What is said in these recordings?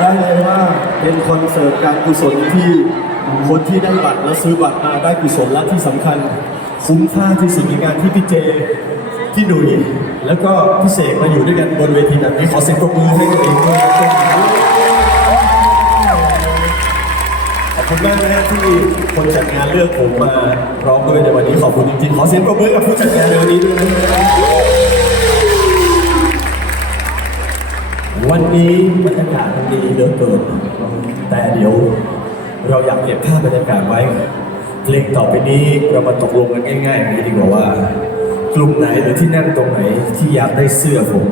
ได้เลยว่าเป็นคอนเสิร์ตการกุศลที่คนที่ได้บัตรแล้วซื้อบัตรมาได้กุศลและที่สำคัญ คุ้มค่าที่สุดในงานที่พี่เจพี่หนุ่ยแล้วก็พี่เสกมาอยู่ด้วยกันบนเวทีแบบนี้ขอเสียงปรบมือให้ตัวเองด้วยขอบคุณมากนะที่คนจัดงานเลือกผมมาร้องด้วยในวันนี้ขอบคุณจริงๆขอเสียงปรบมือกับผู้จัดงานในวันนี้ด้วยนะครับ วันนี้บรรยากาศมันดีเหลือเกิน แต่เดี๋ยวเราอยากเก็บภาพบรรยากาศไว้เพลงต่อไปนี้เรามาตกลงกันง่ายๆอย่างนี้ดีกว่าว่า กลุ่มไหนหรือที่นั่งตรงไหนที่อยากได้เสื้อผม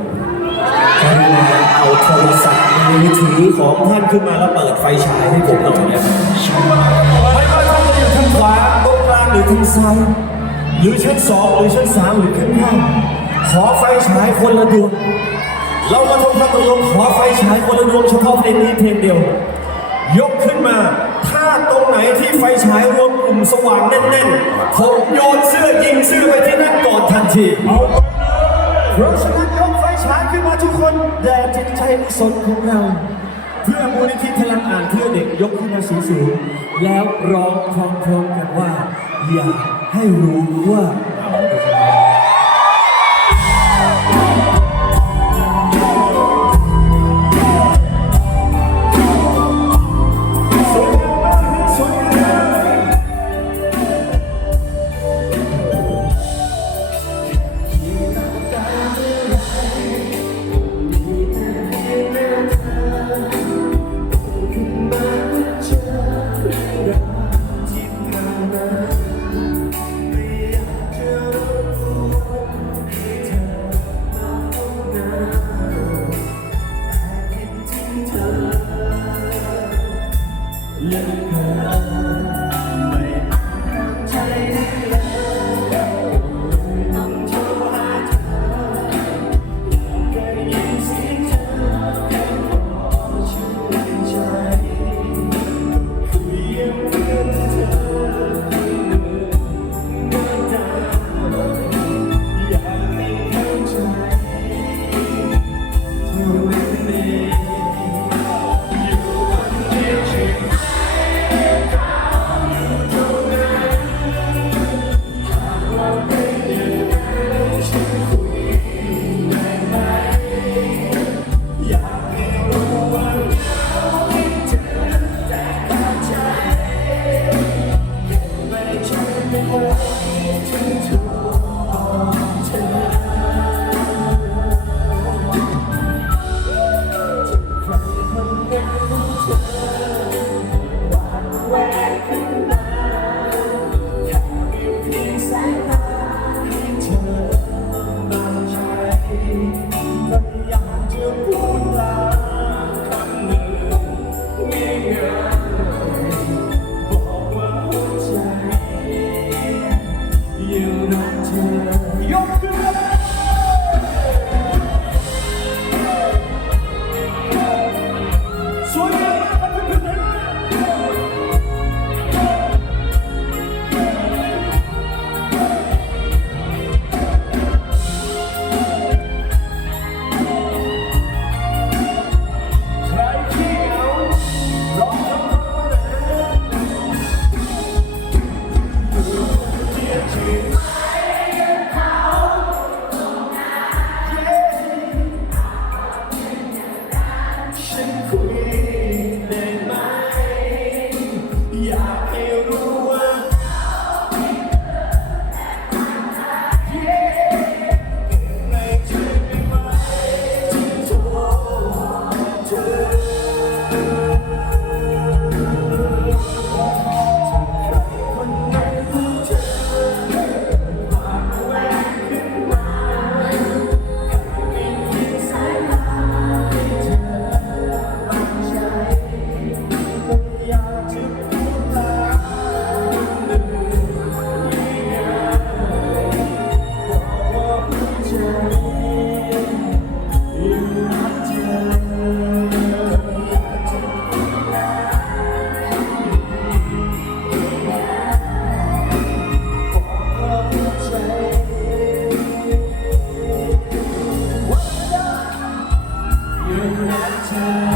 กรุณาเอาโทรศัพท์มือถือของท่านขึ้นมาแล้วเปิดไฟฉายให้ผมหน่อยนะไม่ว่าท่านจะอยู่ทางขวาตรงกลางหรือทางซ้ายหรือชั้นสองหรือชั้นสามหรือขึ้นห้างขอไฟฉายคนละดวง เรามาทำความตกลงขอไฟฉายคนละดวงเฉพาะเพลงนี้เพลงเดียว ยกขึ้นมา ถ้าตรงไหนที่ไฟฉายรวมกลุ่มสว่างแน่นๆผมโยนเสื้อยิงเสื้อไปที่นั่นก่อนทันทีเพราะฉะนั้นยกไฟฉายขึ้นมาทุกคนแด่จิตใจกุศลของเรา เพื่อมูลนิธิพลังอ่านเพื่อเด็กยกขึ้นมาสูงๆแล้วร้องพร้อมๆกันว่า อย่าให้รู้ว่า return.